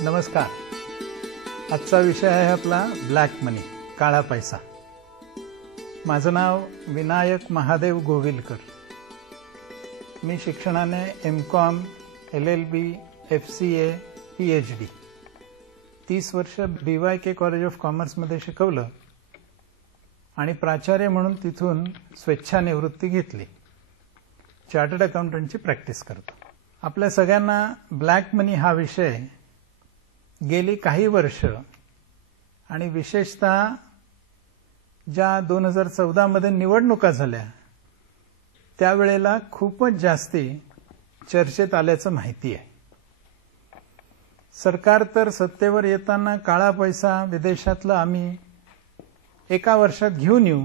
नमस्कार. आजचा विषय आहे आपला ब्लॅक मनी, काळा पैसा. माझं नाव विनायक महादेव गोविलकर. मी शिक्षणाने एम.कॉम, LLB, FCA, PhD 30 वर्ष BYK कॉलेज ऑफ कॉमर्समध्ये शिकवलं आणि प्राचार्य म्हणून तिथून स्वेच्छानिवृत्ती घेतली. चार्टर्ड अकाउंटंटची प्रॅक्टिस करतो. आपल्या सगळ्यांना ब्लॅक मनी हा विषय गेली काही वर्ष आणि विशेषतः ज्या 2014 मध्ये निवडणुका झाल्या त्यावेळेला खूपच जास्ती चर्चेत आल्याचं माहिती आहे. सरकार तर सत्तेवर येताना काळा पैसा विदेशातला आम्ही एका वर्षात घेऊन येऊ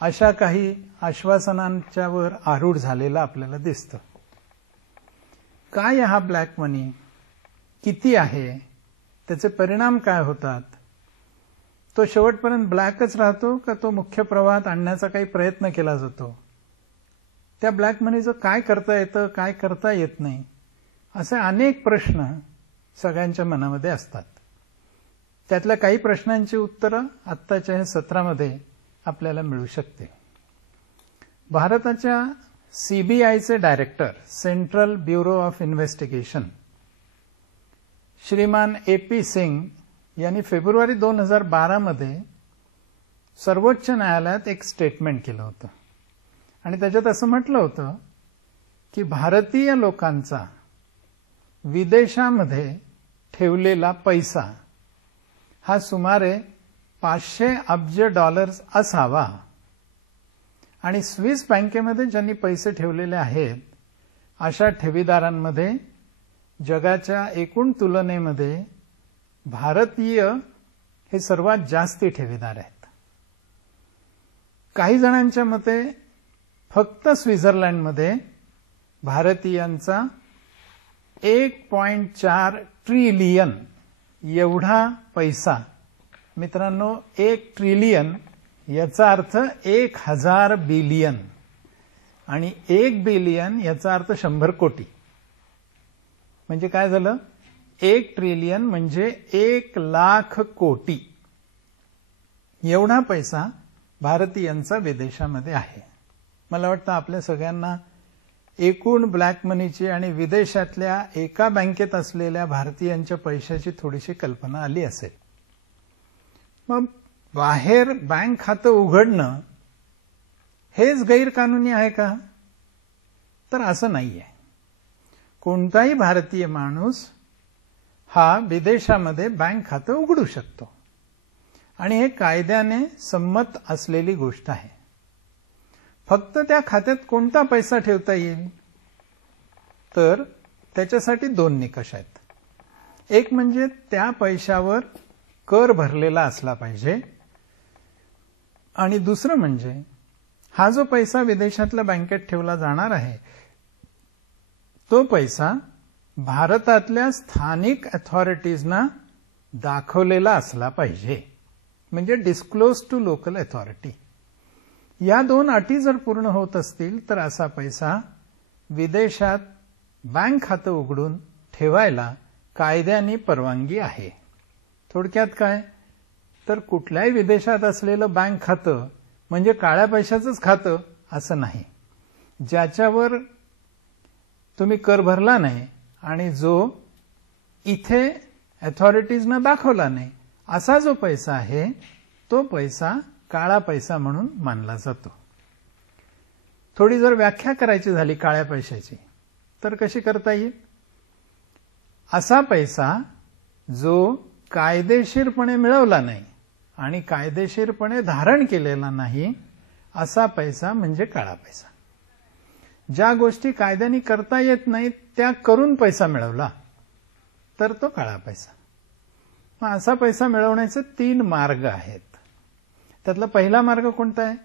अशा काही आश्वासनांच्या वर आरूढ झालेला आपल्याला दिसतं. काय हा ब्लॅक मनी, किती आहे, त्याचे परिणाम काय होतात, तो शेवटपर्यंत ब्लॅकच राहतो का तो मुख्य प्रवाहात आणण्याचा काही प्रयत्न केला जातो, त्या ब्लॅक मनीचं काय करता येतं, काय करता येत नाही, असे अनेक प्रश्न सगळ्यांच्या मनामध्ये असतात. त्यातल्या काही प्रश्नांची उत्तरं आत्ताच्या या सत्रामध्ये आपल्याला मिळू शकते. भारताच्या CBIचे director, central bureau of investigation, श्रीमान AP सिंग यांनी फेब्रुवारी 2012 मध्ये सर्वोच्च न्यायालयात एक स्टेटमेंट केलं होतं आणि त्याच्यात असं म्हटलं होतं की भारतीय लोकांचा विदेशामध्ये ठेवलेला पैसा हा सुमारे $500 अब्ज असावा आणि स्विस बँकेमध्ये ज्यांनी पैसे ठेवलेले आहेत अशा ठेवीदारांमध्ये जगाच्या एकूण तुलनेमध्ये भारतीय हे सर्वात जास्ती ठेवीदार आहेत. काही जणांच्या मते फक्त स्वित्झर्लंडमध्ये भारतीयांचा 1.4 ट्रिलियन एवढा पैसा. मित्रांनो, 1 ट्रिलियन याचा अर्थ 1000 बिलियन आणि 1 बिलियन याचा अर्थ 100 कोटी. म्हणजे काय झालं? 1 ट्रिलियन म्हणजे 1,00,000 कोटी एवढा पैसा भारतीयांचा विदेशामध्ये आहे. मला वाटतं आपल्या सगळ्यांना एकूण ब्लॅक मनीची आणि विदेशातल्या एका बँकेत असलेल्या भारतीयांच्या पैशाची थोडीशी कल्पना आली असेल. मग बाहेर बँक खातं उघडणं हेच गैरकानूनी आहे का? तर असं नाहीये. कोणताही भारतीय माणूस हा विदेशामध्ये बँक खातं उघडू शकतो आणि हे कायद्याने संमत असलेली गोष्ट आहे. फक्त त्या खात्यात कोणता पैसा ठेवता येईल? तर त्याच्यासाठी 2 निकष आहेत. एक म्हणजे त्या पैशावर कर भरलेला असला पाहिजे आणि दुसरं म्हणजे हा जो पैसा विदेशातल्या बँकेत ठेवला जाणार आहे तो पैसा भारतातल्या स्थानिक अथॉरिटीजना दाखवलेला असला पाहिजे, म्हणजे डिस्क्लोज टू लोकल अथॉरिटी. या 2 अटी जर पूर्ण होत असतील तर असा पैसा विदेशात बँक खातं उघडून ठेवायला कायद्याने परवानगी आहे. थोडक्यात काय, तर कुठल्याही विदेशात असलेलं बँक खातं म्हणजे काळ्या पैशाचंच खातं असं नाही. ज्याच्यावर तुम्ही कर भरला नाही आणि जो इथे अथॉरिटीजना दाखवला नाही असा जो पैसा आहे तो पैसा काळा पैसा म्हणून मानला जातो. थोडी जर व्याख्या करायची झाली काळ्या पैशाची तर कशी करता येईल? असा पैसा जो कायदेशीरपणे मिळवला नाही आणि कायदेशीरपणे धारण केलेला नाही असा पैसा म्हणजे काळा पैसा. ज्या गोष्टी कायद्याने करता येत नाहीत त्या करून पैसा मिळवला तर तो काळा पैसा. मग असा पैसा मिळवण्याचे 3 मार्ग आहेत. त्यातला पहिला मार्ग कोणता आहे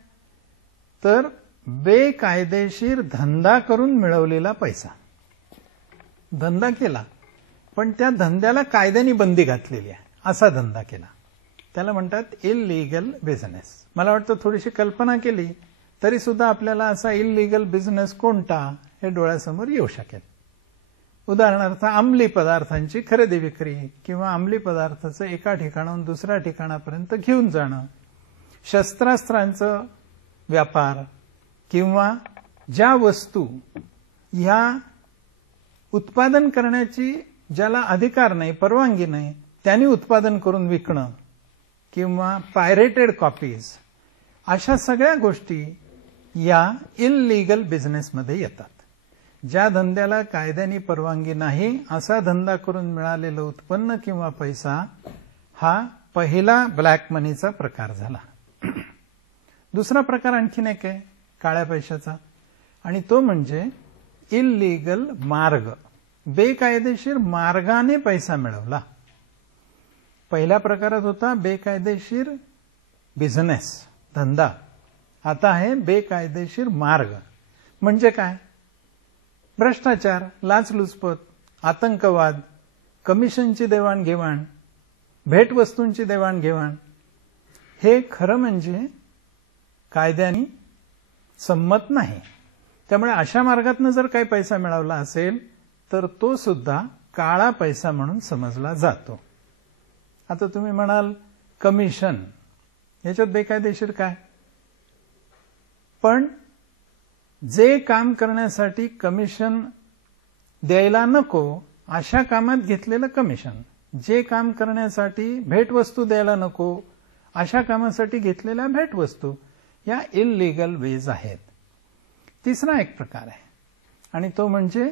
तर बेकायदेशीर धंदा करून मिळवलेला पैसा. धंदा केला पण त्या धंद्याला कायद्याने बंदी घातलेली आहे असा धंदा केला, त्याला म्हणतात इल्लीगल बिझनेस. मला वाटतं थोडीशी कल्पना केली तरी सुद्धा आपल्याला असा इल्लीगल बिझनेस कोणता हे डोळ्यासमोर येऊ शकेल. उदाहरणार्थ अंमली पदार्थांची खरेदी विक्री किंवा अंमली पदार्थाचं एका ठिकाणाहून दुसऱ्या ठिकाणापर्यंत घेऊन जाणं, शस्त्रास्त्रांचं व्यापार किंवा ज्या वस्तू ह्या उत्पादन करण्याची ज्याला अधिकार नाही, परवानगी नाही, त्यांनी उत्पादन करून विकणं किंवा पायरेटेड कॉपीज, अशा सगळ्या गोष्टी या इल्लीगल बिझनेसमध्ये येतात. ज्या धंद्याला कायद्याने परवानगी नाही असा धंदा करून मिळालेलं उत्पन्न किंवा पैसा हा पहिला ब्लॅक मनीचा प्रकार झाला. दुसरा प्रकार आणखीन एक आहे काळ्या पैशाचा, आणि तो म्हणजे इल्लीगल मार्ग, बेकायदेशीर मार्गाने पैसा मिळवला. पहिल्या प्रकारात होता बेकायदेशीर बिझनेस, धंदा. आता आहे बेकायदेशीर मार्ग. म्हणजे काय? भ्रष्टाचार, लाचलुचपत, आतंकवाद, कमिशनची देवाणघेवाण, भेटवस्तूंची देवाणघेवाण, हे खरं म्हणजे कायद्याने संमत नाही. त्यामुळे अशा मार्गातून जर काही पैसा मिळवला असेल तर तो सुद्धा काळा पैसा म्हणून समजला जातो. आता तुम्ही म्हणाल कमिशन, याच्यात बेकायदेशीर काय? पण जे काम करण्यासाठी कमिशन द्यायला नको अशा कामात घेतलेलं कमिशन, जे काम करण्यासाठी भेटवस्तू द्यायला नको अशा कामासाठी घेतलेल्या भेटवस्तू, या इल्लीगल वेज आहेत. तिसरा एक प्रकार आहे आणि तो म्हणजे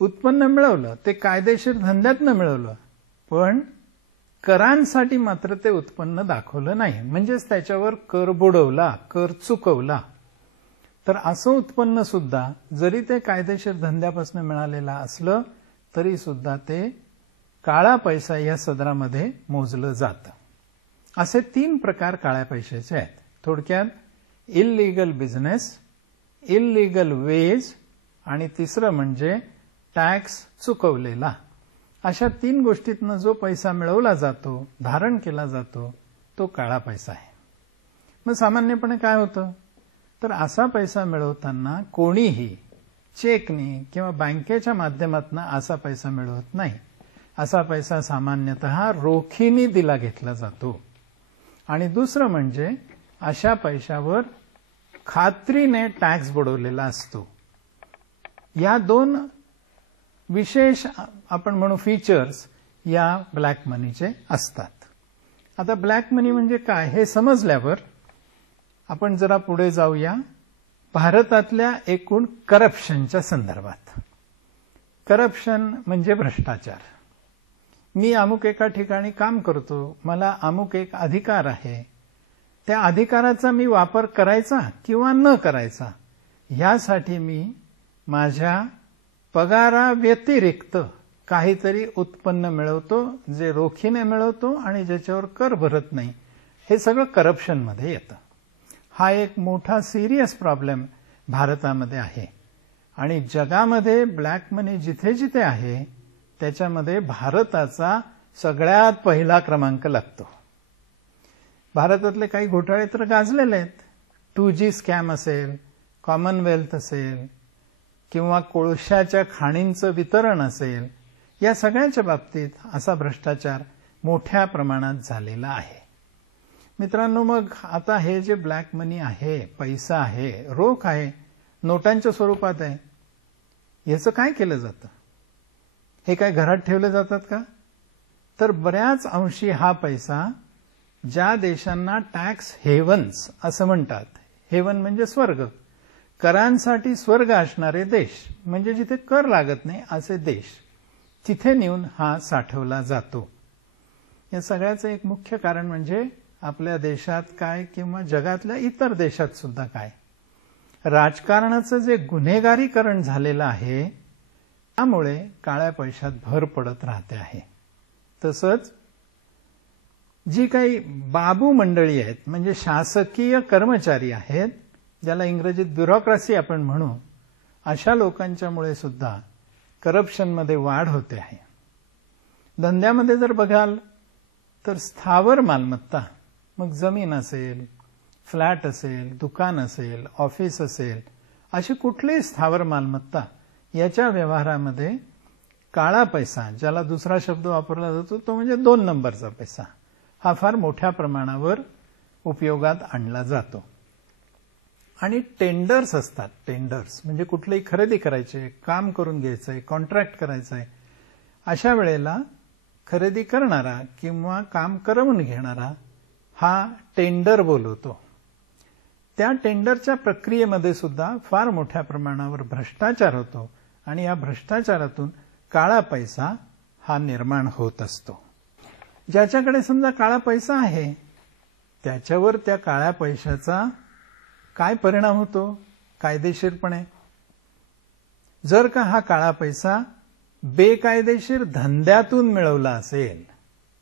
उत्पन्न मिळवलं ते कायदेशीर धंद्यातनं मिळवलं पण करांसाठी मात्र ते उत्पन्न दाखवलं नाही, म्हणजेच त्याच्यावर कर बुडवला, कर चुकवला. तर असं उत्पन्न सुद्धा जरी ते कायदेशीर धंद्यापासून मिळालेलं असलं तरी सुद्धा ते काळा पैसा या सदरामध्ये मोजलं जातं. असे 3 प्रकार काळ्या पैशाचे आहेत. थोडक्यात इल्लीगल बिझनेस, इल्लीगल वेज आणि तिसरं म्हणजे टॅक्स चुकवलेला. अशा 3 गोष्टीतनं जो पैसा मिळवला जातो, धारण केला जातो, तो काळा पैसा आहे. मग सामान्यपणे काय होतं तर असा पैसा मिळवताना कोणीही चेकनी किंवा बँकेच्या माध्यमातून असा पैसा मिळवत नाही. असा पैसा सामान्यतः रोखीने दिला घेतला जातो. आणि दुसरं म्हणजे अशा पैशावर खात्रीने टॅक्स बुडवलेला असतो. या 2 विशेष आपण म्हणू फीचर्स या ब्लॅक मनीचे असतात. आता ब्लॅक मनी म्हणजे काय हे समजल्यावर आपण जरा पुढे जाऊया भारतातल्या एकूण करप्शनच्या संदर्भात. करप्शन म्हणजे भ्रष्टाचार. मी अमुक एका ठिकाणी काम करतो, मला अमुक एक अधिकार आहे, त्या अधिकाराचा मी वापर करायचा किंवा न करायचा यासाठी मी माझ्या पगाराव्यतिरिक्त काहीतरी उत्पन्न मिळवतो, जे रोखीने मिळवतो आणि ज्याच्यावर कर भरत नाही. हे सगळं करप्शनमध्ये येतं. हा एक मोठा सिरियस प्रॉब्लेम भारतामध्ये आहे आणि जगामध्ये ब्लॅक मनी जिथे जिथे आहे त्याच्यामध्ये भारताचा सगळ्यात पहिला क्रमांक लागतो. भारतातले काही घोटाळे तर गाजलेले आहेत. 2G स्कॅम असेल, कॉमनवेल्थ असेल किंवा कोळशाच्या खाणींचं वितरण असेल, या सगळ्याच्या बाबतीत असा भ्रष्टाचार मोठ्या प्रमाणात झालेला आहे. मित्रांनो, मग आता हे जे ब्लॅक मनी आहे, पैसा आहे, रोख आहे, नोटांच्या स्वरूपात आहे, याचं काय केलं जातं? हे काय घरात ठेवले जातात का? तर बऱ्याच अंशी हा पैसा ज्या देशांना टॅक्स हेवन्स असं म्हणतात, हेवन म्हणजे स्वर्ग, करांसाठी स्वर्ग असणारे देश, म्हणजे जिथे कर लागत नाही असे देश, तिथे नेऊन हा साठवला जातो. या सगळ्याचं एक मुख्य कारण म्हणजे आपल्या देशात काय किंवा जगातल्या इतर देशात सुद्धा काय, राजकारणाचं जे गुन्हेगारीकरण झालेलं आहे त्यामुळे काळ्या पैशात भर पडत राहते आहे. तसंच जी काही बाबू मंडळी आहेत, म्हणजे शासकीय कर्मचारी आहेत, ज्याला इंग्रजीत ब्युरोक्रसी आपण म्हणू, अशा लोकांच्यामुळे सुद्धा करप्शनमध्ये वाढ होते आहे. धंद्यामध्ये जर बघाल तर स्थावर मालमत्ता, मग जमीन असेल, फ्लॅट असेल, दुकान असेल, ऑफिस असेल, अशी कुठलीही स्थावर मालमत्ता याच्या व्यवहारामध्ये काळा पैसा, ज्याला दुसरा शब्द वापरला जातो तो म्हणजे 2 नंबरचा पैसा, हा फार मोठ्या प्रमाणावर उपयोगात आणला जातो. आणि टेंडर्स असतात. टेंडर्स म्हणजे कुठलीही खरेदी करायची, काम करून घ्यायचंय, कॉन्ट्रॅक्ट करायचंय, अशा वेळेला खरेदी करणारा किंवा काम करवून घेणारा हा टेंडर बोलवतो. त्या टेंडरच्या प्रक्रियेमध्ये सुद्धा फार मोठ्या प्रमाणावर भ्रष्टाचार होतो आणि या भ्रष्टाचारातून काळा पैसा हा निर्माण होत असतो. ज्याच्याकडे समजा काळा पैसा आहे त्याच्यावर त्या काळ्या पैशाचा काय परिणाम होतो कायदेशीरपणे? जर का हा काळा पैसा बेकायदेशीर धंद्यातून मिळवला असेल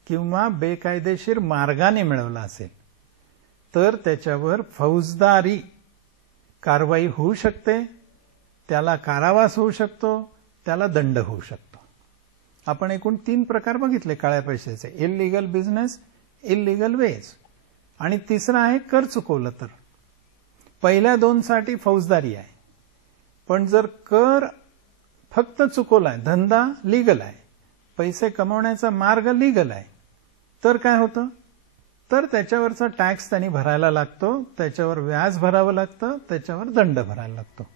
किंवा बेकायदेशीर मार्गाने मिळवला असेल तर त्याच्यावर फौजदारी कारवाई होऊ शकते, त्याला कारावास होऊ शकतो, त्याला दंड होऊ शकतो. आपण एकूण 3 प्रकार बघितले काळ्या पैशाचे: इल्लीगल बिझनेस, इल्लीगल वेज, आणि तिसरा आहे कर चुकवलं तर. पहिल्या 2 साठी फौजदारी आहे, पण जर कर फक्त चुकवलाय, धंदा लीगल आहे, पैसे कमवण्याचा मार्ग लीगल आहे, तर काय होतं? तर त्याच्यावरचा टॅक्स त्यांनी भरायला लागतो, त्याच्यावर व्याज भरावं लागतं, त्याच्यावर दंड भरायला लागतो.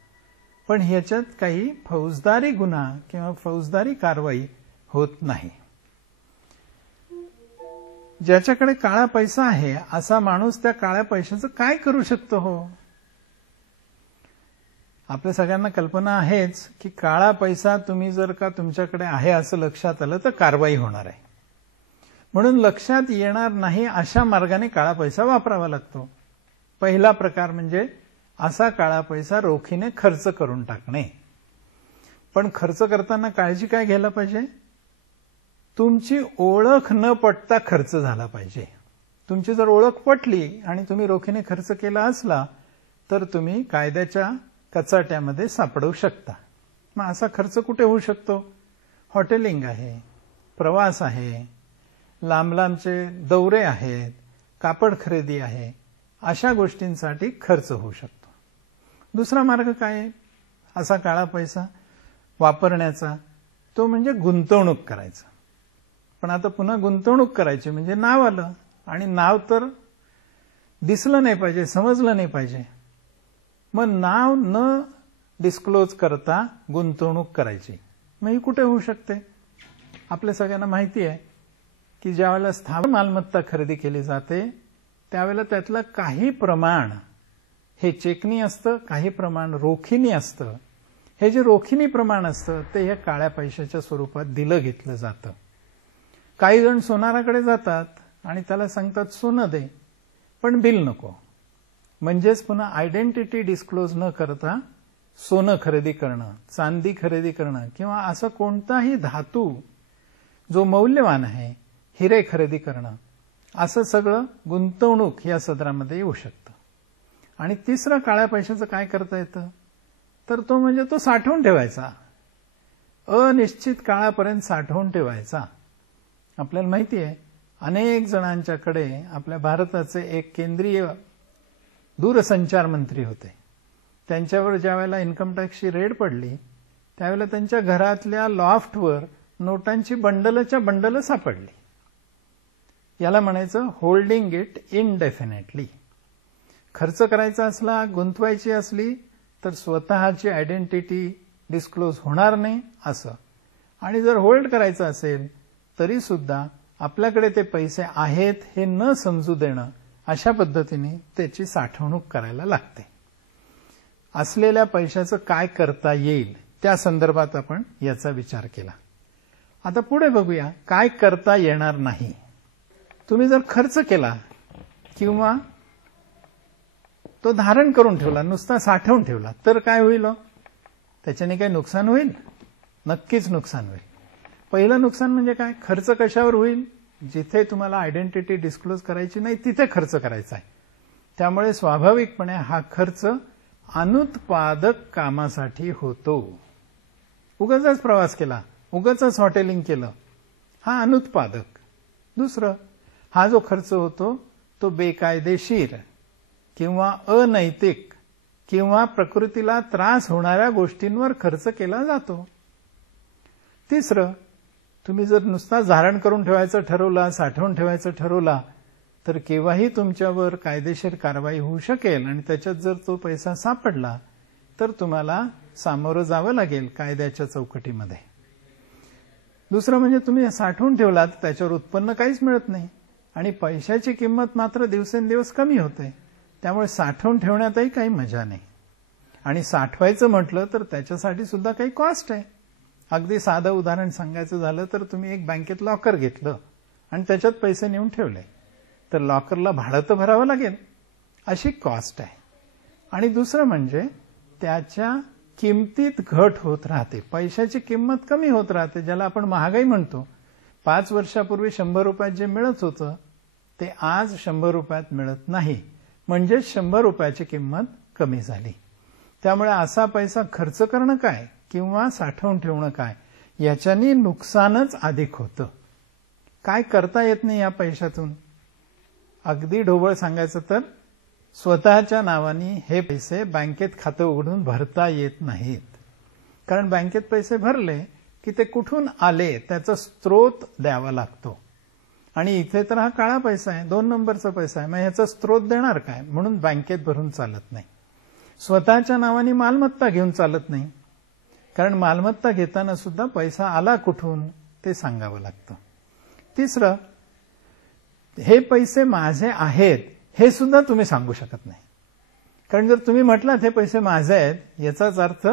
पण ह्याच्यात काही फौजदारी गुन्हा किंवा फौजदारी कारवाई होत नाही. ज्याच्याकडे काळा पैसा आहे असा माणूस त्या काळ्या पैशाचं काय करू शकतो? हो, आपल्या सगळ्यांना कल्पना आहेच की काळा पैसा तुम्ही जर का तुमच्याकडे आहे असं लक्षात आलं तर कारवाई होणार आहे. म्हणून लक्षात येणार नाही अशा मार्गाने काळा पैसा वापरावा लागतो. पहिला प्रकार म्हणजे असा काळा पैसा रोखीने खर्च करून टाकणे. पण खर्च करताना काळजी काय घ्यायला पाहिजे? तुमची ओळख न पटता खर्च झाला पाहिजे. तुमची जर ओळख पटली आणि तुम्ही रोखीने खर्च केला असला तर तुम्ही कायद्याच्या कचाट्यामध्ये सापडू शकता. मग असा खर्च कुठे होऊ शकतो? हॉटेलिंग आहे, प्रवास आहे, लांब लांबचे दौरे आहेत, कापड खरेदी आहे, अशा गोष्टींसाठी खर्च होऊ शकतो. दुसरा मार्ग काय आहे असा काळा पैसा वापरण्याचा? तो म्हणजे गुंतवणूक करायचा. पण आता पुन्हा गुंतवणूक करायची म्हणजे नाव आलं, आणि नाव तर दिसलं नाही पाहिजे, समजलं नाही पाहिजे. मग नाव न डिस्क्लोज करता गुंतवणूक करायची, मग ही कुठे होऊ शकते? आपल्या सगळ्यांना माहिती आहे की ज्यावेळेला स्थावर मालमत्ता खरेदी केली जाते त्यावेळेला त्यातलं काही प्रमाण हे चेकनी असतं, काही प्रमाण रोखीनी असतं. हे जे रोखीनी प्रमाण असतं ते हे काळ्या पैशाच्या स्वरूपात दिलं घेतलं जातं. काही जण सोनाराकडे जातात आणि त्याला सांगतात सोनं दे पण बिल नको. म्हणजेच पुन्हा आयडेंटिटी डिस्क्लोज न करता सोनं खरेदी करणं, चांदी खरेदी करणं किंवा असं कोणताही धातू जो मौल्यवान आहे, हिरे खरेदी करणं, असं सगळं गुंतवणूक या सदरामध्ये येऊ शकतं. आणि तिसरं काळ्या पैशाचं काय करता येतं तर तो म्हणजे तो साठवून ठेवायचा, अनिश्चित काळापर्यंत साठवून ठेवायचा. आपल्याला माहिती आहे अनेक जणांच्याकडे आपल्या भारताचे एक केंद्रीय दूरसंचार मंत्री होते. त्यांच्यावर ज्यावेळेला इन्कम टॅक्सची रेड पडली त्यावेळेला त्यांच्या घरातल्या लॉफ्टवर नोटांची बंडलच्या बंडल सापडली. याला म्हणायचं होल्डिंग इट इनडेफिनेटली. खर्च करायचा असला, गुंतवायची असली तर स्वतःची आयडेंटिटी डिस्क्लोज होणार नाही असं. आणि जर होल्ड करायचं असेल तरी सुद्धा आपल्याकडे ते पैसे आहेत हे न समजू देणं, अशा पद्धतीने त्याची साठवणूक करायला लागते. असलेल्या पैशाचं काय करता येईल त्या संदर्भात आपण याचा विचार केला. आता पुढे बघूया काय करता येणार नाही. तुम्ही जर खर्च केला किंवा तो धारण करून ठेवला, नुसता साठवून ठेवला, तर काय होईल? त्याच्याने काही नुकसान होईल? नक्कीच नुकसान होईल. पहिलं नुकसान म्हणजे काय? खर्च कशावर होईल? जिथे तुम्हाला आयडेंटिटी डिस्क्लोज करायची नाही तिथे खर्च करायचा आहे. त्यामुळे स्वाभाविकपणे हा खर्च अनुत्पादक कामासाठी होतो. उगाचच प्रवास केला, उगाचच हॉटेलिंग केलं, हा अनुत्पादक. दुसरं, हा जो खर्च होतो तो बेकायदेशीर किंवा अनैतिक किंवा प्रकृतीला त्रास होणाऱ्या गोष्टींवर खर्च केला जातो. तिसरं, तुम्ही जर नुसता धारण करून ठेवायचं ठरवला, साठवून ठेवायचं ठरवला, तर केव्हाही तुमच्यावर कायदेशीर कारवाई होऊ शकेल आणि त्याच्यात जर तो पैसा सापडला तर तुम्हाला सामोरं जावं लागेल कायद्याच्या चौकटीमध्ये. दुसरं म्हणजे तुम्ही साठवून ठेवलात, त्याच्यावर उत्पन्न काहीच मिळत नाही आणि पैशाची किंमत मात्र दिवसेंदिवस कमी होते. त्यामुळे साठवून ठेवण्यातही काही मजा नाही. आणि साठवायचं म्हटलं तर त्याच्यासाठी सुद्धा काही कॉस्ट आहे. अगदी साधं उदाहरण सांगायचं झालं तर तुम्ही एक बँकेत लॉकर घेतलं आणि त्याच्यात पैसे नेऊन ठेवले, तर लॉकरला भाडं तर भरावं लागेल, अशी कॉस्ट आहे. आणि दुसरं म्हणजे त्याच्या किमतीत घट होत राहते, पैशाची किंमत कमी होत राहते, ज्याला आपण महागाई म्हणतो. 5 वर्षापूर्वी 100 रुपयात जे मिळत होतं ते आज 100 रुपयात मिळत नाही, म्हणजे 100 रुपयाची किंमत कमी झाली. त्यामुळे असा पैसा खर्च करणं काय किंवा साठवून ठेवणं काय, याच्यानी नुकसानच अधिक होतं. काय करता येत नाही या पैशातून? अगदी ढोबळ सांगायचं तर स्वतःच्या नावाने हे पैसे बँकेत खातं उघडून भरता येत नाहीत. कारण बँकेत पैसे भरले की ते कुठून आले त्याचा स्रोत द्यावा लागतो. आणि इथे तर हा काळा पैसा आहे, 2 नंबरचा पैसा आहे, मग ह्याचा स्रोत देणार काय? म्हणून बँकेत भरून चालत नाही. स्वतःच्या नावाने मालमत्ता घेऊन चालत नाही, कारण मालमत्ता घेताना सुद्धा पैसा आला कुठून ते सांगावं लागतं. तिसरं, हे पैसे माझे आहेत हे सुद्धा तुम्ही सांगू शकत नाही. कारण जर तुम्ही म्हटलात हे पैसे माझे आहेत, याचाच अर्थ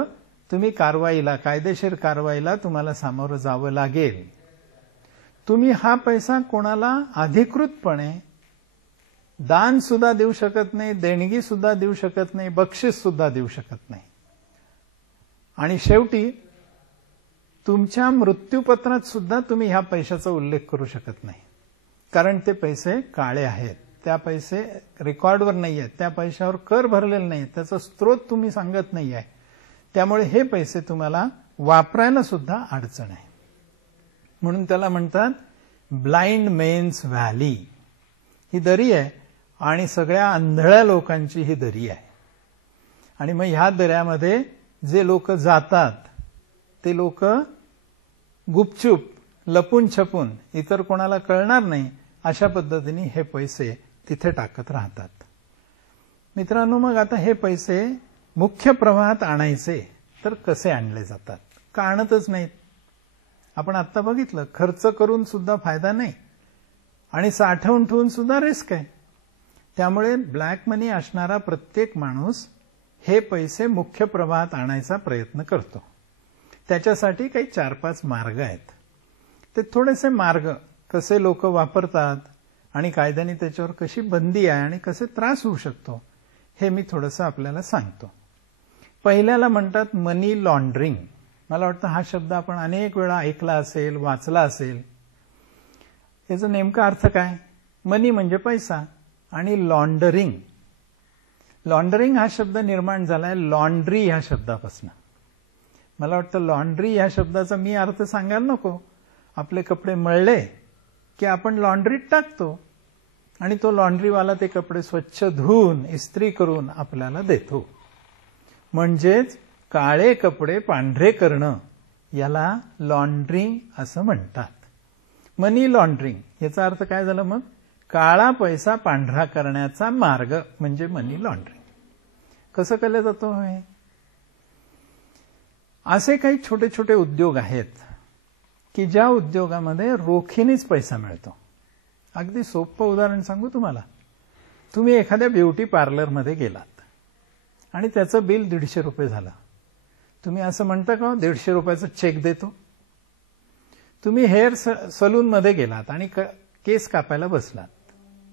तुम्ही कारवाईला, कायदेशीर कारवाईला तुम्हाला सामोरं जावं लागेल. तुम्ही हा पैसा कोणाला अधिकृतपणे दान सुद्धा देऊ शकत नाही, देणगी सुद्धा देऊ शकत नाही, बक्षीस सुद्धा देऊ शकत नाही. आणि शेवटी तुमच्या मृत्यूपत्रात सुद्धा तुम्ही ह्या पैशाचा उल्लेख करू शकत नाही, कारण ते पैसे काळे आहेत, त्या पैसे रेकॉर्डवर नाही आहेत, त्या पैशावर कर भरलेला नाही, त्याचा स्रोत तुम्ही सांगत नाही आहे. त्यामुळे हे पैसे तुम्हाला वापरायला सुद्धा अडचण आहे. म्हणून त्याला म्हणतात ब्लाइंड मेन्स व्हॅली. ही दरी आहे आणि सगळ्या आंधळ्या लोकांची ही दरी आहे. आणि मग ह्या दऱ्यामध्ये जे लोक जातात ते लोक गुपचूप, लपून छपून, इतर कोणाला कळणार नाही अशा पद्धतीने हे पैसे तिथे टाकत राहतात. मित्रांनो, मग आता हे पैसे मुख्य प्रवाहात आणायचे तर कसे आणले जातात? का आणतच नाहीत? आपण आता बघितलं, खर्च करून सुद्धा फायदा नाही आणि साठवून ठेवून सुद्धा रिस्क आहे. त्यामुळे ब्लॅक मनी असणारा प्रत्येक माणूस हे पैसे मुख्य प्रवाहात आणायचा प्रयत्न करतो. त्याच्यासाठी काही 4-5 मार्ग आहेत. ते थोडेसे मार्ग कसे लोक वापरतात आणि कायद्याने त्याच्यावर कशी बंदी आहे आणि कसे त्रास होऊ शकतो हे मी थोडंसं आपल्याला सांगतो. पहिल्याला म्हणतात मनी लॉन्ड्रिंग. मला वाटतं हा शब्द आपण अनेक वेळा ऐकला असेल, वाचला असेल. याचा नेमका अर्थ काय? मनी म्हणजे पैसा आणि लॉन्डरिंग. लॉन्डरिंग हा शब्द निर्माण झालाय लॉन्ड्री ह्या शब्दापासून. मला वाटतं लॉन्ड्री ह्या शब्दाचा मी अर्थ सांगायला नको. आपले कपडे मळले की आपण लॉन्ड्रीत टाकतो आणि तो लॉन्ड्रीवाला ते कपडे स्वच्छ धुवून इस्त्री करून आपल्याला देतो. म्हणजेच काळे कपडे पांढरे करणं याला लॉन्ड्रिंग असं म्हणतात. मनी लॉन्ड्रिंग याचा अर्थ काय झालं? मग काळा पैसा पांढरा करण्याचा मार्ग म्हणजे मनी लॉन्ड्रिंग. कसं केलं जातो? असे काही छोटे छोटे उद्योग आहेत की ज्या उद्योगामध्ये रोखीनेच पैसा मिळतो. अगदी सोपं उदाहरण सांगू तुम्हाला. तुम्ही एखाद्या ब्युटी पार्लरमध्ये गेलात आणि त्याचं बिल 150 रुपये झालं. तुम्ही असं म्हणता का 150 रुपयाचा चेक देतो? तुम्ही हेअर सलूनमध्ये गेलात आणि केस कापायला बसलात,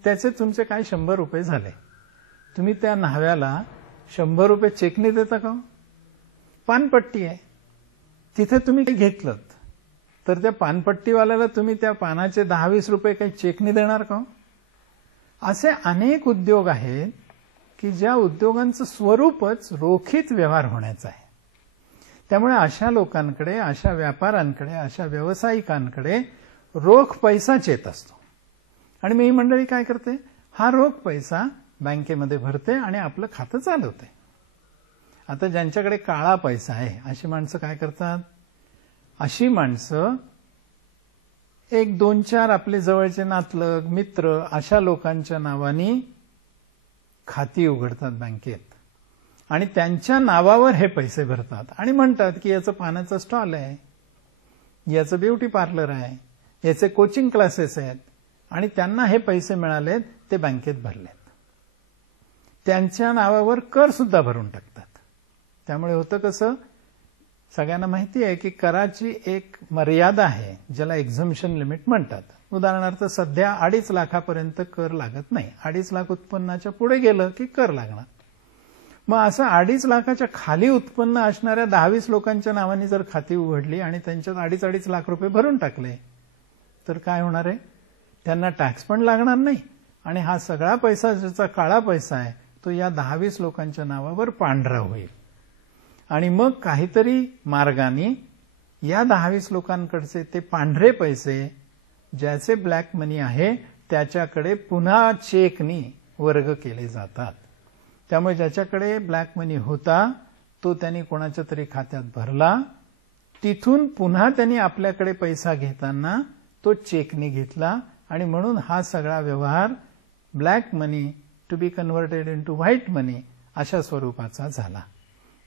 त्याचे तुमचे काय 100 रुपये झाले. तुम्ही त्या न्हाव्याला 100 रुपये चेकने देता का? पानपट्टी आहे, तिथे तुम्ही घेतलं तर त्या पानपट्टीवाल्याला तुम्ही त्या पानाचे 10-20 रुपये काही चेकने देणार का? असे अनेक उद्योग आहेत की ज्या उद्योगांचं स्वरूपच रोखीत व्यवहार होण्याचं आहे. त्यामुळे अशा लोकांकडे, अशा व्यापाऱ्यांकडे, अशा व्यावसायिकांकडे रोख पैसाच येत असतो. आणि मी ही मंडळी काय करते, हा रोख पैसा बँकेमध्ये भरते आणि आपलं खातं चालवते. आता ज्यांच्याकडे काळा पैसा आहे अशी माणसं काय करतात, अशी माणसं 1-2-4 आपले जवळचे नातलग, मित्र अशा लोकांच्या नावानी खाती उघडतात बँकेत आणि त्यांच्या नावावर हे पैसे भरतात आणि म्हणतात की याचं पानाचं स्टॉल आहे, याचं ब्युटी पार्लर आहे, याचे कोचिंग क्लासेस आहेत आणि त्यांना हे पैसे मिळालेत, ते बँकेत भरलेत. त्यांच्या नावावर कर सुद्धा भरून टाकतात. त्यामुळे होतं कसं, सगळ्यांना माहिती आहे की कराची एक मर्यादा आहे ज्याला एक्झम्पशन लिमिट म्हणतात. उदाहरणार्थ सध्या 2.5 लाखापर्यंत कर लागत नाही. 2.5 लाख उत्पन्नाच्या पुढे गेलं की कर लागणार. मग असं 2.5 लाखाच्या खाली उत्पन्न असणाऱ्या 10-20 लोकांच्या नावाने जर खाती उघडली आणि त्यांच्यात 2.5 लाख रुपये भरून टाकले तर काय होणार आहे, त्यांना टॅक्स पण लागणार नाही आणि हा सगळा पैसा ज्याचा काळा पैसा आहे तो या 10-20 लोकांच्या नावावर पांढरा होईल. आणि मग काहीतरी मार्गाने या 10-20 लोकांकडचे ते पांढरे पैसे ज्याचे ब्लॅक मनी आहे त्याच्याकडे पुन्हा चेकनी वर्ग केले जातात. त्यामुळे ज्याच्याकडे ब्लॅक मनी होता तो त्यांनी कोणाच्या तरी खात्यात भरला, तिथून पुन्हा त्यांनी आपल्याकडे पैसा घेताना तो चेकनी घेतला आणि म्हणून हा सगळा व्यवहार black money to be converted into white money अशा स्वरूपाचा झाला.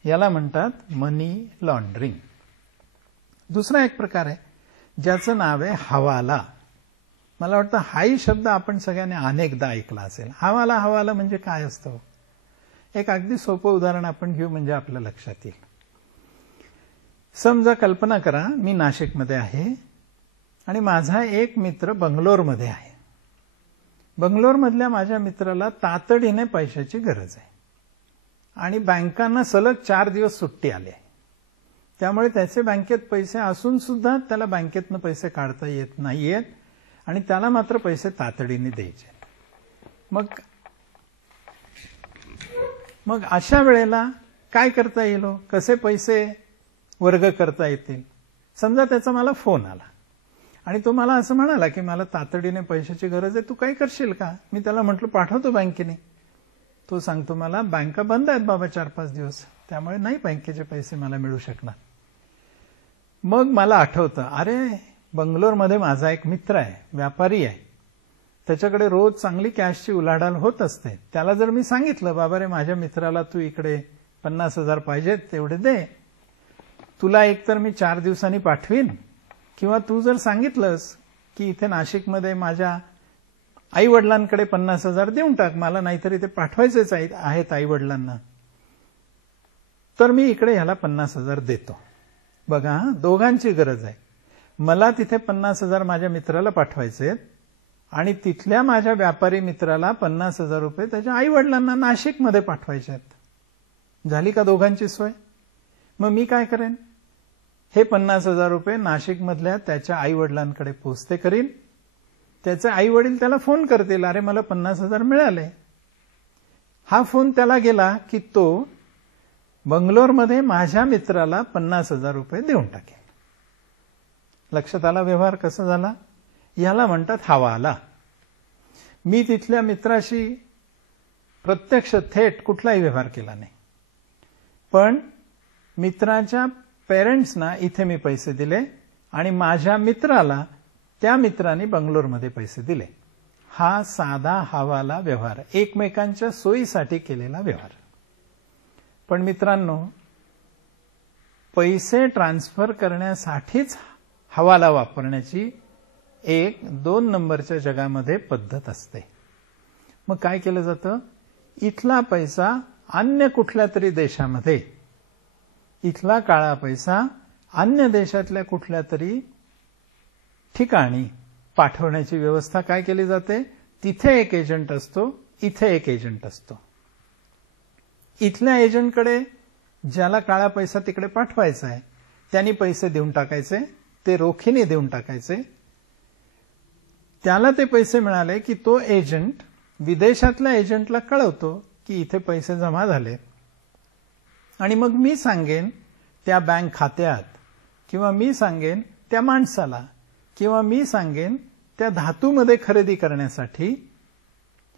याला म्हणतात मनी लॉन्ड्रिंग. दुसरा एक प्रकार आहे ज्याचं नाव आहे हवाला. मला वाटतं हाही शब्द आपण सगळ्यांनी अनेकदा ऐकला असेल. हवाला म्हणजे काय असतं? एक अगदी सोपं उदाहरण आपण घेऊ म्हणजे आपल्या लक्षात येईल. समजा कल्पना करा मी नाशिकमध्ये आहे आणि माझा एक मित्र बंगलोरमध्ये आहे. बंगलोरमधल्या माझ्या मित्राला तातडीने पैशाची गरज आहे आणि बँकांना सलग 4 दिवस सुट्टी आली आहे. त्यामुळे त्याचे बँकेत पैसे असून सुद्धा त्याला बँकेतनं पैसे काढता येत नाहीयेत आणि त्याला मात्र पैसे तातडीने द्यायचे. मग अशा वेळेला काय करता येईल, कसे पैसे वर्ग करता येतील? समजा त्याचा मला फोन आला आणि तो मला असं म्हणाला की मला तातडीने पैशाची गरज आहे, तू काही करशील का? मी त्याला म्हटलं पाठवतो बँकेने. तो सांगतो मला बँका बंद आहेत बाबा 4-5 दिवस, त्यामुळे नाही बँकेचे पैसे मला मिळू शकणार. मग मला आठवतं, अरे बंगलोरमध्ये माझा एक मित्र आहे, व्यापारी आहे, त्याच्याकडे रोज चांगली कॅशची उलाढाल होत असते. त्याला जर मी सांगितलं बाबा रे माझ्या मित्राला तू इकडे 50,000 पाहिजेत तेवढे दे, तुला एकतर मी 4 दिवसांनी पाठवीन किंवा तू जर सांगितलंस की इथे नाशिकमध्ये माझ्या आईवडिलांकडे 50,000 देऊन टाक मला, नाहीतरी ते पाठवायचेच आहेत आईवडिलांना, तर मी इकडे ह्याला 50,000 देतो. बघा दोघांची गरज आहे. मला तिथे 50,000 माझ्या मित्राला पाठवायचे आहेत आणि तिथल्या माझ्या व्यापारी मित्राला 50,000 रुपये त्याच्या आईवडिलांना नाशिकमध्ये पाठवायचे आहेत. झाली का दोघांची सोय? मग मी काय करेन, हे 50,000 रुपये नाशिकमधल्या त्याच्या आईवडिलांकडे पोचते करीन. त्याचे आईवडील त्याला फोन करतील, अरे मला 50,000 मिळाले. हा फोन त्याला गेला की तो बंगलोरमध्ये माझ्या मित्राला 50,000 रुपये देऊन टाकेल. लक्षात आला व्यवहार कसा झाला? याला म्हणतात हवाला. मी तिथल्या मित्राशी प्रत्यक्ष थेट कुठलाही व्यवहार केला नाही, पण मित्राच्या पेरेंट्सना इथे मी पैसे दिले आणि माझ्या मित्राला त्या मित्राने बंगलोरमध्ये पैसे दिले. हा साधा हवाला व्यवहार, एकमेकांच्या सोयीसाठी केलेला व्यवहार. पण मित्रांनो, पैसे ट्रान्सफर करण्यासाठीच हवाला वापरण्याची 1-2 नंबरच्या जगामध्ये पद्धत असते. मग काय केलं जातं, इथला पैसा अन्य कुठल्या तरी देशामध्ये, इथला काळा पैसा अन्य देशातल्या कुठल्या तरी ठिकाणी पाठवण्याची व्यवस्था काय केली जाते? तिथे एक एजंट असतो, इथे एक एजंट असतो. इथल्या एजंटकडे ज्याला काळा पैसा तिकडे पाठवायचा आहे त्यांनी पैसे देऊन टाकायचे, ते रोखीने देऊन टाकायचे. त्याला ते पैसे मिळाले की तो एजंट विदेशातल्या एजंटला कळवतो की इथे पैसे जमा झाले, आणि मग मी सांगेन त्या बँक खात्यात, किंवा मी सांगेन त्या माणसाला, किंवा मी सांगेन त्या धातूमध्ये खरेदी करण्यासाठी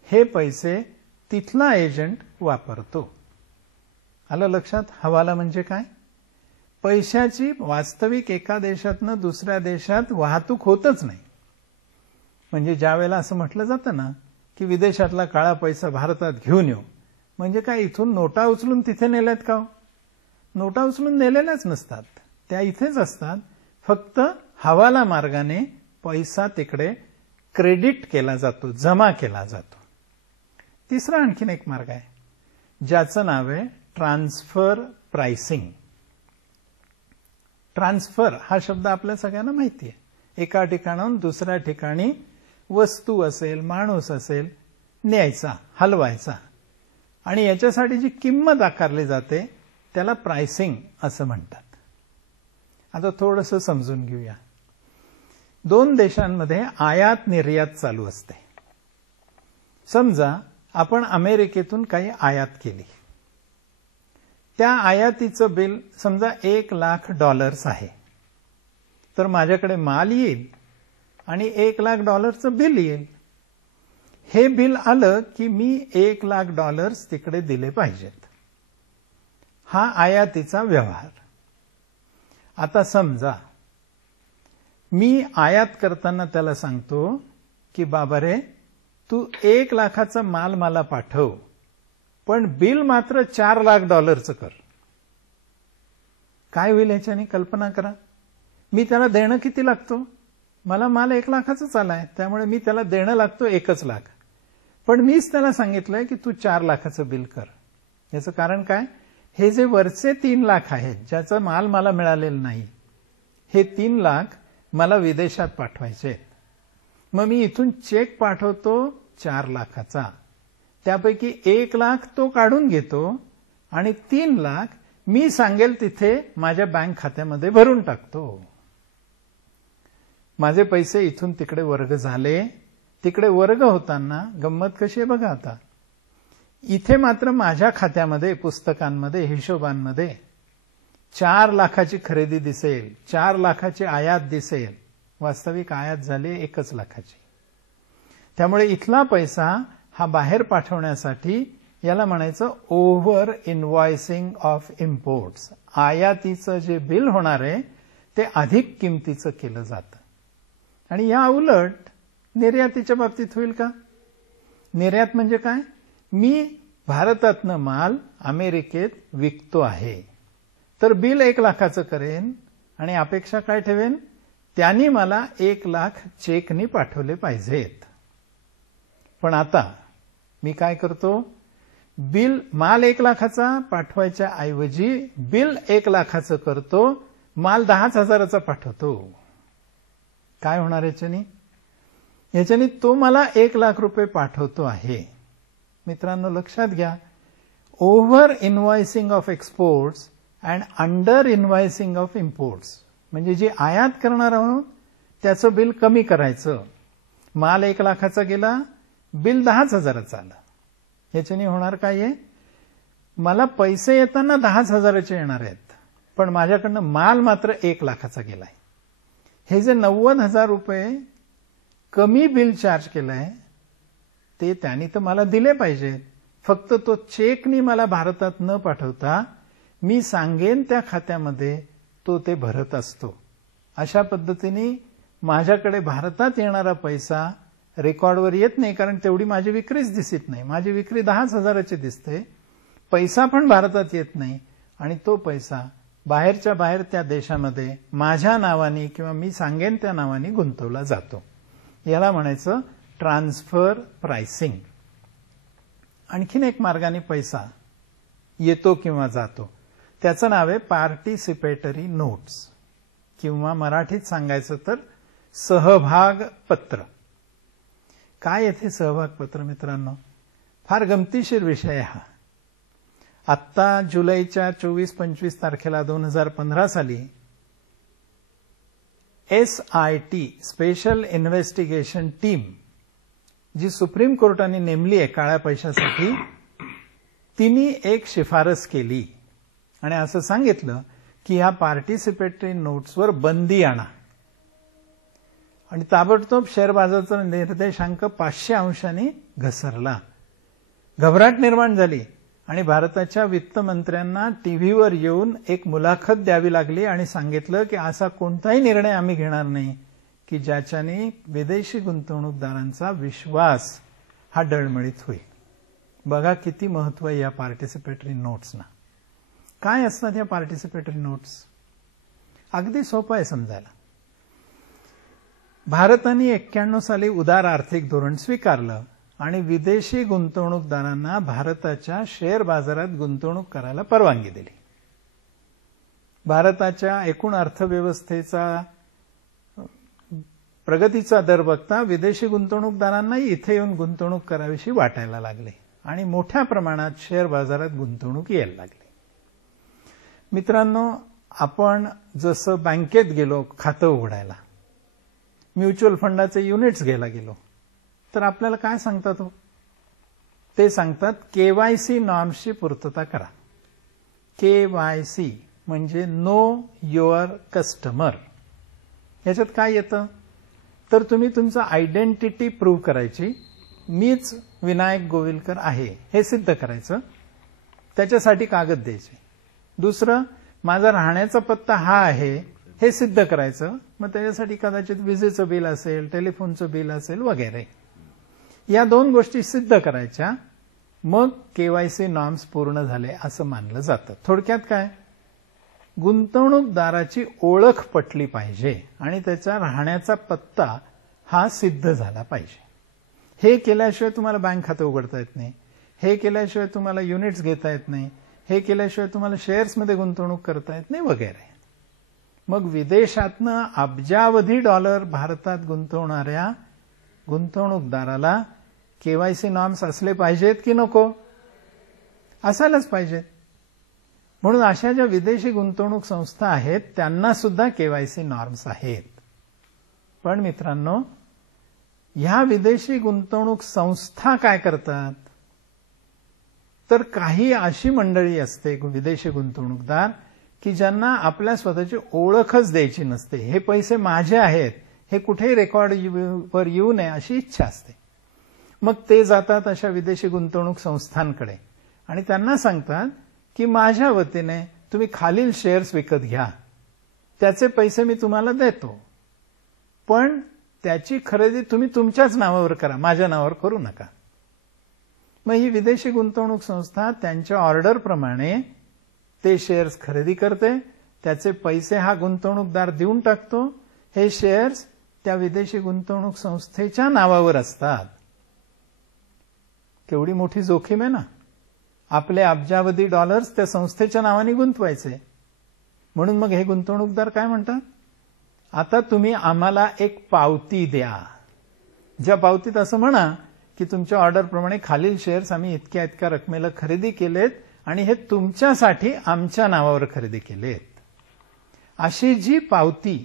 हे पैसे तिथला एजंट वापरतो. आलं लक्षात? हवाला म्हणजे काय? पैशाची वास्तविक एका देशातनं दुसऱ्या देशात वाहतूक होतच नाही. म्हणजे ज्या वेळेला असं म्हटलं जातं ना की विदेशातला काळा पैसा भारतात घेऊन येऊ, म्हणजे काय इथून नोटा उचलून तिथे नेल्यात का? नोटा उचलून नेलेल्याच नसतात, त्या इथेच असतात. फक्त हवाला मार्गाने पैसा तिकडे क्रेडिट केला जातो, जमा केला जातो. तिसरा आणखीन एक मार्ग आहे ज्याचं नाव आहे ट्रान्सफर प्राइसिंग. ट्रान्सफर हा शब्द आपल्या सगळ्यांना माहिती आहे. एका ठिकाणाहून दुसऱ्या ठिकाणी वस्तू असेल, माणूस असेल, न्यायचा, हलवायचा, आणि याच्यासाठी जी किंमत आकारली जाते त्याला प्राइसिंग असं म्हणतात. आता थोडंसं समजून घेऊया. दोन देशांमध्ये आयात निर्यात चालू असते. समजा आपण अमेरिकेतून काही आयात केली, त्या आयातीचं बिल समजा $1,00,000 आहे, तर माझ्याकडे माल येईल आणि $1,00,000 बिल येईल. हे बिल आलं की मी $1,00,000 तिकडे दिले पाहिजेत. हा आयातीचा व्यवहार. आता समजा मी आयात करताना त्याला सांगतो की बाबा रे, तू $1,00,000चा माल मला पाठव, पण बिल मात्र $4,00,000 कर. काय होईल याच्याने कल्पना करा. मी त्याला देणं किती लागतो? मला माल $1,00,000चा आलाय, त्यामुळे मी त्याला देणं लागतो $1,00,000. पण मीच त्याला सांगितलंय की तू $4,00,000चं बिल कर. याचं कारण काय? हे जे वरचे $3,00,000 आहेत ज्याचा माल मला मिळालेला नाही, हे $3,00,000 मला विदेशात पाठवायचे. मग मी इथून चेक पाठवतो $4,00,000चा, त्यापैकी $1,00,000 तो काढून घेतो आणि $3,00,000 मी सांगेल तिथे माझ्या बँक खात्यामध्ये भरून टाकतो. माझे पैसे इथून तिकडे वर्ग झाले. तिकडे वर्ग होताना गंमत कशी आहे बघा. आता इथे मात्र माझ्या खात्यामध्ये, पुस्तकांमध्ये, हिशोबांमध्ये $4,00,000ची खरेदी दिसेल, $4,00,000ची आयात दिसेल. वास्तविक आयात झाली $1,00,000ची. त्यामुळे इथला पैसा हा बाहेर पाठवण्यासाठी याला म्हणायचं ओव्हर इनव्हॉइसिंग ऑफ इम्पोर्ट्स. आयातीचं जे बिल होणार आहे ते अधिक किमतीचं केलं जातं. आणि या उलट निर्यातीच्या बाबतीत होईल का? निर्यात म्हणजे काय? मी भारतातनं माल अमेरिकेत विकतो आहे, तर बिल $1,00,000चं करेन आणि अपेक्षा काय ठेवेन? त्यांनी मला $1,00,000 चेकनी पाठवले पाहिजेत. पण आता मी काय करतो? बिल माल $1,00,000चा पाठवायच्या ऐवजी बिल $1,00,000चं करतो, माल 10,000चा पाठवतो. काय होणार याच्यानी? याच्यानी तो मला $1,00,000 पाठवतो आहे. मित्रांनो लक्षात घ्या, over invoicing of exports and under invoicing of imports, म्हणजे जे आयात करणार आहोत त्याचं बिल कमी करायचं. माल $1,00,000चा गेला, बिल 10,000चं आलं. याच्याने होणार काय आहे? मला पैसे येताना 10,000चे येणार आहेत, पण माझ्याकडनं माल मात्र $1,00,000चा गेलाय. हे जे $90,000 कमी बिल चार्ज केलंय ते त्यांनी तर मला दिले पाहिजेत. फक्त तो चेकनी मला भारतात न पाठवता मी सांगेन त्या खात्यामध्ये तो ते भरत असतो. अशा पद्धतीने माझ्याकडे भारतात येणारा पैसा रेकॉर्डवर येत नाही, कारण तेवढी माझी विक्रीच दिसत नाही. माझी विक्री 10,000ची दिसते, पैसा पण भारतात येत नाही, आणि तो पैसा बाहेरच्या बाहेर त्या देशामध्ये माझ्या नावाने किंवा मी सांगेन त्या नावाने गुंतवला जातो. याला म्हणायचं ट्रान्सफर प्राइसिंग. आणखीन एक मार्गाने पैसा येतो किंवा जातो, त्याचं नाव आहे पार्टिसिपेटरी नोट्स, किंवा मराठीत सांगायचं तर सहभाग पत्र. काय येथे सहभाग पत्र मित्रांनो? फार गमतीशीर विषय हा. आत्ता जुलैच्या 24-25 तारखेला 2015 साली SIT स्पेशल इन्व्हेस्टिगेशन टीम जी सुप्रीम कोर्टाने नेमली आहे काळ्या पैशासाठी, तिने एक शिफारस केली आणि असं सांगितलं की ह्या पार्टिसिपेटरी नोट्सवर बंदी आणा. आणि ताबडतोब शेअर बाजाराचा निर्देशांक 500 अंशांनी घसरला. घबराट निर्माण झाली आणि भारताच्या वित्तमंत्र्यांना टीव्हीवर येऊन एक मुलाखत द्यावी लागली आणि सांगितलं की असा कोणताही निर्णय आम्ही घेणार नाही की ज्याच्याने विदेशी गुंतवणूकदारांचा विश्वास हा डळमळीत होईल. बघा किती महत्व आहे या पार्टिसिपेटरी नोट्सना. काय असतात या पार्टिसिपेटरी नोट्स? अगदी सोपं आहे समजायला. भारताने 91 साली उदार आर्थिक धोरण स्वीकारलं आणि विदेशी गुंतवणूकदारांना भारताच्या शेअर बाजारात गुंतवणूक करायला परवानगी दिली. भारताच्या एकूण अर्थव्यवस्थेचा प्रगतीचा दर बघता विदेशी गुंतवणूकदारांनाही इथे येऊन गुंतवणूक करावीशी वाटायला लागले आणि मोठ्या प्रमाणात शेअर बाजारात गुंतवणूक यायला लागली. मित्रांनो, आपण जसं बँकेत गेलो खातं उघडायला, म्युच्युअल फंडाचे युनिट्स घ्यायला गेलो, तर आपल्याला काय सांगतात? ते सांगतात KYC नॉर्म्सची पूर्तता करा. KYC म्हणजे नो युअर कस्टमर. याच्यात काय येतं? तर तुम्ही तुमचं आयडेंटिटी प्रूव्ह करायची. मीच विनायक गोविलकर आहे हे सिद्ध करायचं. त्याच्यासाठी कागद द्यायचे. दुसरं, माझा राहण्याचा पत्ता हा आहे हे सिद्ध करायचं. मग त्याच्यासाठी कदाचित विजेचं बिल असेल, टेलिफोनचं बिल असेल वगैरे. या 2 गोष्टी सिद्ध करायच्या. मग KYC नॉर्म्स पूर्ण झाले असं मानलं जातं. थोडक्यात काय? गुंतवणूकदाराची ओळख पटली पाहिजे आणि त्याचा राहण्याचा पत्ता हा सिद्ध झाला पाहिजे. हे केल्याशिवाय तुम्हाला बँक खातं उघडता येत नाही. हे केल्याशिवाय तुम्हाला युनिट्स घेता येत नाही. हे केल्याशिवाय तुम्हाला शेअर्समध्ये गुंतवणूक करता येत नाही वगैरे. मग विदेशातनं अब्जावधी डॉलर भारतात गुंतवणाऱ्या गुंतवणूकदाराला KYC नॉर्म्स असले पाहिजेत की नको? असायलाच पाहिजेत. म्हणून अशा ज्या विदेशी गुंतवणूक संस्था आहेत त्यांना सुद्धा KYC नॉर्म्स आहेत. पण मित्रांनो, ह्या विदेशी गुंतवणूक संस्था काय करतात? तर काही अशी मंडळी असते विदेशी गुंतवणूकदार की ज्यांना आपल्या स्वतःची ओळखच द्यायची नसते. हे पैसे माझे आहेत हे कुठेही रेकॉर्डवर येऊ नये अशी इच्छा असते. मग ते जातात अशा विदेशी गुंतवणूक संस्थांकडे आणि त्यांना सांगतात की माझ्या वतीने तुम्ही खालील शेअर्स विकत घ्या, त्याचे पैसे मी तुम्हाला देतो, पण त्याची खरेदी तुम्ही तुमच्याच नावावर करा, माझ्या नावावर करू नका. मग ही विदेशी गुंतवणूक संस्था त्यांच्या ऑर्डरप्रमाणे ते शेअर्स खरेदी करते. त्याचे पैसे हा गुंतवणूकदार देऊन टाकतो. हे शेअर्स त्या विदेशी गुंतवणूक संस्थेच्या नावावर असतात. केवढी मोठी जोखीम आहे ना. आपले अब्जावधी डॉलर्स त्या संस्थेच्या नावाने गुंतवायचे. म्हणून मग हे गुंतवणूकदार काय म्हणतात? आता तुम्ही आम्हाला एक पावती द्या. ज्या पावतीत असं म्हणा की तुमच्या ऑर्डरप्रमाणे खालील शेअर्स आम्ही इतक्या इतक्या रकमेला खरेदी केलेत आणि हे तुमच्यासाठी आमच्या नावावर खरेदी केलेत. अशी जी पावती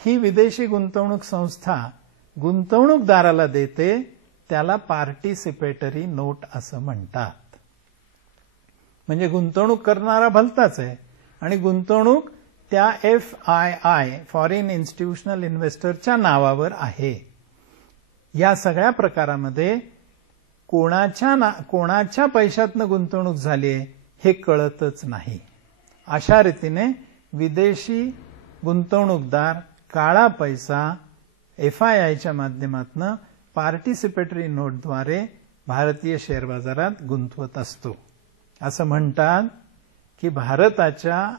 ही विदेशी गुंतवणूक संस्था गुंतवणूकदाराला देते त्याला पार्टिसिपेटरी नोट असं म्हणतात. म्हणजे गुंतवणूक करणारा भलताच आहे आणि गुंतवणूक त्या FII फॉरेन इन्स्टिट्यूशनल इन्व्हेस्टरच्या नावावर आहे. या सगळ्या प्रकारामध्ये कोणाच्या पैशातनं गुंतवणूक झाली आहे हे कळतच नाही. अशा रीतीने विदेशी गुंतवणूकदार काळा पैसा FIIच्या माध्यमातून पार्टिसिपेटरी नोटद्वारे भारतीय शेअर बाजारात गुंतवत असतो. असं म्हणतात की भारताच्या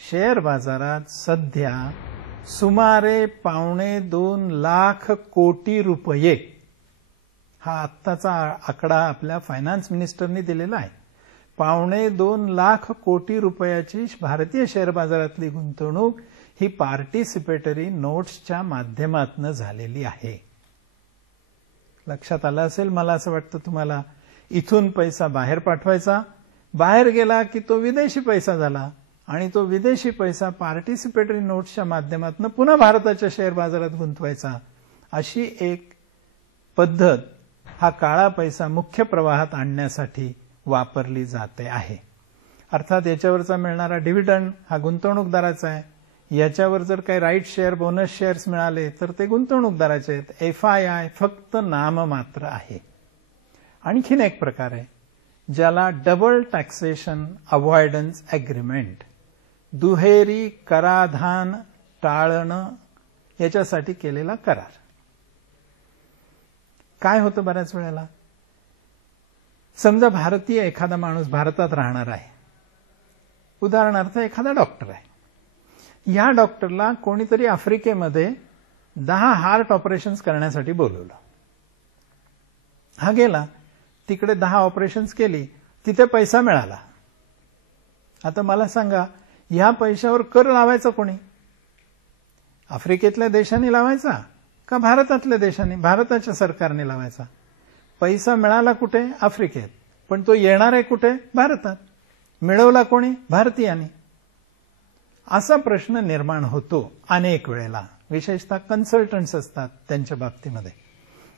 शेअर बाजारात सध्या सुमारे 2.25 लाख कोटी रुपये हा आत्ताचा आकडा आपल्या फायनान्स मिनिस्टरनी दिलेला आहे. 2.25 लाख कोटी रुपयाची भारतीय शेअर बाजारातली गुंतवणूक ही पार्टिसिपेटरी नोट्सच्या माध्यमातून झालेली आहे. लक्षात आलं असेल मला असं वाटतं तुम्हाला. इथून पैसा बाहेर पाठवायचा, बाहेर गेला की तो विदेशी पैसा झाला आणि तो विदेशी पैसा पार्टिसिपेटरी नोट्सच्या माध्यमातून पुन्हा भारताच्या शेअर बाजारात गुंतवायचा, अशी एक पद्धत हा काळा पैसा मुख्य प्रवाहात आणण्यासाठी वापरली जाते आहे. अर्थात याच्यावरचा मिळणारा डिव्हिडंड हा गुंतवणूकदाराचा आहे. याच्यावर जर काही राईट शेअर, बोनस शेअर्स मिळाले तर ते गुंतवणूकदाराचे आहेत. FII फक्त नाममात्र आहे. आणखीन एक प्रकार आहे ज्याला डबल टॅक्सेशन अव्हॉइडन्स अग्रीमेंट, दुहेरी कराधान टाळणं याच्यासाठी केलेला करार. काय होतं बऱ्याच वेळेला, समजा भारतीय एखादा माणूस भारतात राहणार आहे, उदाहरणार्थ एखादा डॉक्टर आहे. या डॉक्टरला कोणीतरी आफ्रिकेमध्ये 10 हार्ट ऑपरेशन्स करण्यासाठी बोलवलं. हा गेला, तिकडे 10 ऑपरेशन्स केली, तिथे पैसा मिळाला. आता मला सांगा, या पैशावर कर लावायचा कोणी? आफ्रिकेतल्या देशांनी लावायचा का भारतातल्या देशांनी, भारताच्या सरकारने लावायचा? पैसा मिळाला कुठे? आफ्रिकेत. पण तो येणार आहे कुठे? भारतात. मिळवला कोणी? भारतीयांनी. असा प्रश्न निर्माण होतो अनेक वेळेला, विशेषतः कन्सल्टंट्स असतात त्यांच्या बाबतीमध्ये.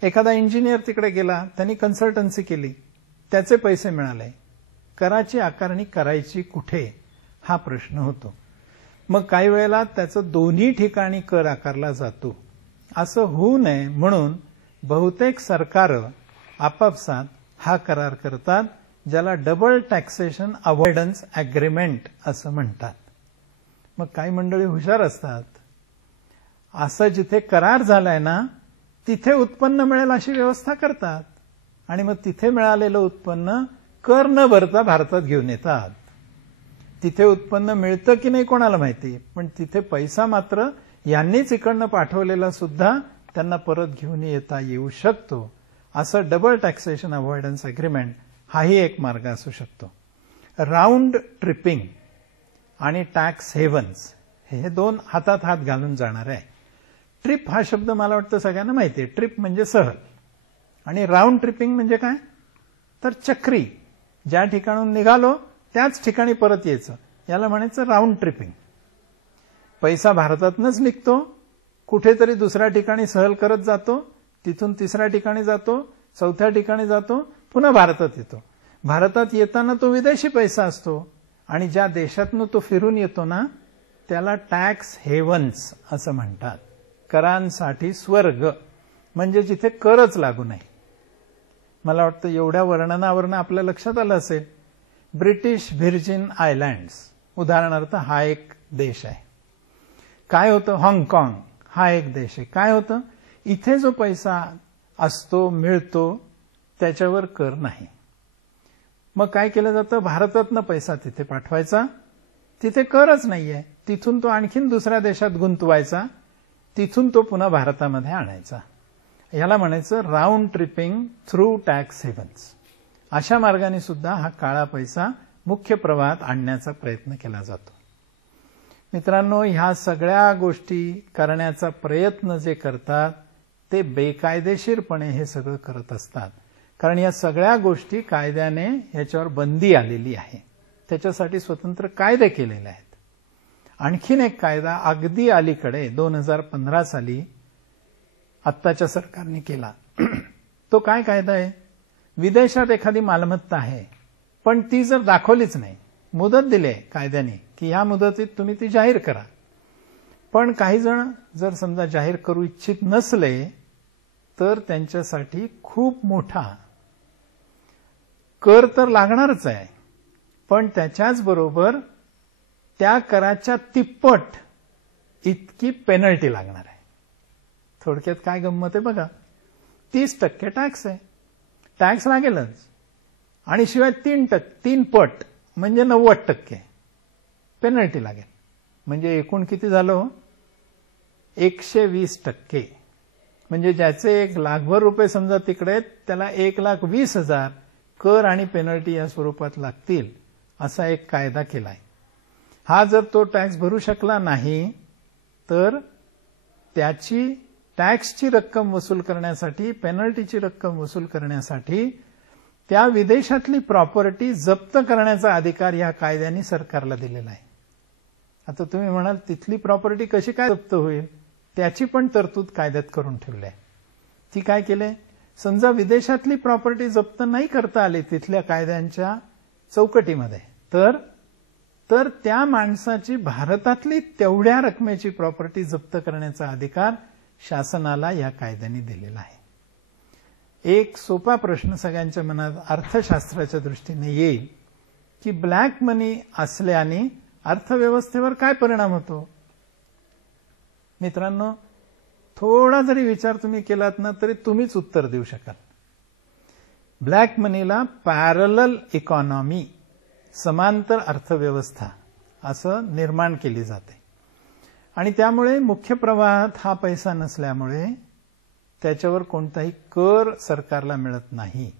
एखादा इंजिनियर तिकडे गेला, त्यांनी कन्सल्टन्सी केली, त्याचे पैसे मिळाले, कराची आकारणी करायची कुठे हा प्रश्न होतो. मग काही वेळेला त्याचं दोन्ही ठिकाणी कर आकारला जातो. असं होऊ नये म्हणून बहुतेक सरकारं आपापसात हा करार करतात, ज्याला डबल टॅक्सेशन अव्हॉइडन्स अग्रीमेंट असं म्हणतात. मग काही मंडळी हुशार असतात, असं जिथे करार झालाय ना तिथे उत्पन्न मिळेल अशी व्यवस्था करतात आणि मग तिथे मिळालेलं उत्पन्न कर न भरता भारतात घेऊन येतात. तिथे उत्पन्न मिळतं की नाही कोणाला माहिती, पण तिथे पैसा मात्र यांनीच इकडनं पाठवलेला सुद्धा त्यांना परत घेऊन येता येऊ शकतो. असं डबल टॅक्सेशन अव्हॉइडन्स अग्रीमेंट हाही एक मार्ग असू शकतो. राऊंड ट्रिपिंग आणि टॅक्स हेव्हन्स हे दोन हातात हात घालून जाणार आहे. ट्रिप हा शब्द मला वाटतं सगळ्यांना माहिती आहे. ट्रिप म्हणजे सहल आणि राऊंड ट्रिपिंग म्हणजे काय, तर चक्री. ज्या ठिकाणून निघालो त्याच ठिकाणी परत यायचं, याला म्हणायचं राऊंड ट्रिपिंग. पैसा भारतातनच निघतो, कुठेतरी दुसऱ्या ठिकाणी सहल करत जातो, तिथून तिसऱ्या ठिकाणी जातो, चौथ्या ठिकाणी जातो, पुन्हा भारतात येतो. भारतात येताना तो विदेशी पैसा असतो आणि ज्या देशातून तो फिरून येतो ना त्याला टॅक्स हेव्हन्स असं म्हणतात. करांसाठी स्वर्ग, म्हणजे जिथे करच लागू नये. मला वाटतं एवढ्या वर्णनावरनं आपल्या लक्षात आलं असेल. ब्रिटिश व्हिर्जिन आयलँड्स उदाहरणार्थ हा एक देश आहे. काय होतं, हाँगकाँग हा एक देश आहे. काय होतं, इथे जो पैसा असतो मिळतो त्याच्यावर कर नाही. मग काय केलं जातं, भारतातनं पैसा तिथे पाठवायचा, तिथे करच नाहीये, तिथून तो आणखीन दुसऱ्या देशात गुंतवायचा, तिथून तो पुन्हा भारतामध्ये आणायचा. याला म्हणायचं round tripping through tax havens. अशा मार्गाने सुद्धा हा काळा पैसा मुख्य प्रवाहात आणण्याचा प्रयत्न केला जातो. मित्रांनो, ह्या सगळ्या गोष्टी करण्याचा प्रयत्न जे करतात ते बेकायदेशीरपणे हे सगळं करत असतात. कारण या सगळ्या गोष्टी कायद्याने याच्यावर बंदी आलेली आहे, त्याच्यासाठी स्वतंत्र कायदे केलेले आहेत. आणखीन एक कायदा अगदी अलीकडे 2015 साली आत्ताच्या सरकारने केला. तो काय कायदा आहे, विदेशात एखादी मालमत्ता आहे पण ती जर दाखवलीच नाही, मुदत दिली आहे कायद्याने की ह्या मुदतीत तुम्ही ती जाहीर करा, पण काही जण जर समजा जाहीर करू इच्छित नसले तर त्यांच्यासाठी खूप मोठा कर तर लागणारच आहे, पण त्याच्याच बरोबर त्या कराच्या तिप्पट इतकी पेनल्टी लागणार आहे. थोडक्यात काय गंमत आहे बघा, 30% टॅक्स आहे, टॅक्स लागेलच आणि शिवाय 3 पट म्हणजे 90% पेनल्टी लागेल. म्हणजे एकूण किती झालं, 120%. म्हणजे ज्याचे 1,00,000 रुपये समजा तिकडे त्याला 1,20,000 कर आणि पेनल्टी या स्वरूपात लागतील, असा एक कायदा केलाय. हा जर तो टॅक्स भरू शकला नाही तर त्याची टॅक्सची रक्कम वसूल करण्यासाठी, पेनल्टीची रक्कम वसूल करण्यासाठी त्या विदेशातली प्रॉपर्टी जप्त करण्याचा अधिकार या कायद्याने सरकारला दिलेला आहे. आता तुम्ही म्हणाल तिथली प्रॉपर्टी कशी काय जप्त होईल, त्याची पण तरतूद कायद्यात करून ठेवली आहे. ती काय केले, समजा विदेशातली प्रॉपर्टी जप्त नाही करता आली तिथल्या कायद्यांच्या चौकटीमध्ये, तर त्या माणसाची भारतातली तेवढ्या रकमेची प्रॉपर्टी जप्त करण्याचा अधिकार शासनाला या कायद्याने दिलेला आहे. एक सोपा प्रश्न सगळ्यांच्या मनात अर्थशास्त्राच्या दृष्टीने येईल की ब्लॅक मनी असल्याने अर्थव्यवस्थेवर काय परिणाम होतो. मित्रांनो, थोडा जरी विचार तुम्ही केलात ना तरी तुम्हीच उत्तर देऊ शकाल. ब्लॅक मनीला पॅरलल इकॉनॉमी, समांतर अर्थव्यवस्था असं निर्माण केली जाते आणि त्यामुळे मुख्य प्रवाहात हा पैसा नसल्यामुळे त्याच्यावर कोणताही कर सरकारला मिळत नाही.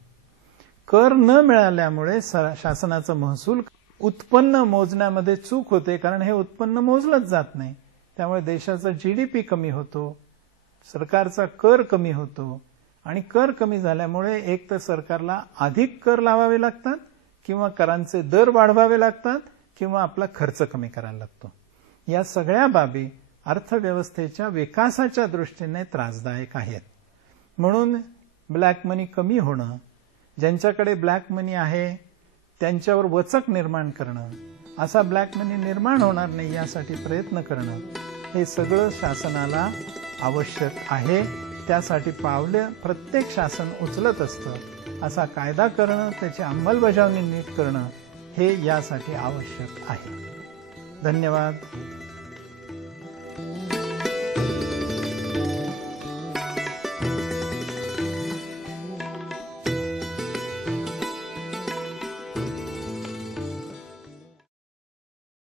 कर न मिळाल्यामुळे शासनाचा महसूल उत्पन्न मोजण्यामध्ये चूक होते, कारण हे उत्पन्न मोजलंच जात नाही. त्यामुळे देशाचा जीडीपी कमी होतो, सरकारचा कर कमी होतो आणि कर कमी झाल्यामुळे एक तर सरकारला अधिक कर लावावे लागतात किंवा करांचे दर वाढवावे लागतात किंवा आपला खर्च कमी करायला लागतो. या सगळ्या बाबी अर्थव्यवस्थेच्या विकासाच्या दृष्टीने त्रासदायक आहेत. म्हणून ब्लॅक मनी कमी होणं, ज्यांच्याकडे ब्लॅक मनी आहे त्यांच्यावर वचक निर्माण करणं, असा ब्लॅक मनी निर्माण होणार नाही यासाठी प्रयत्न करणं, हे सगळं शासनाला आवश्यक आहे. त्यासाठी पावले प्रत्येक शासन उचलत असतं. असा कायदा करणं, त्याची अंमलबजावणी नीट करणं हे यासाठी आवश्यक आहे. धन्यवाद.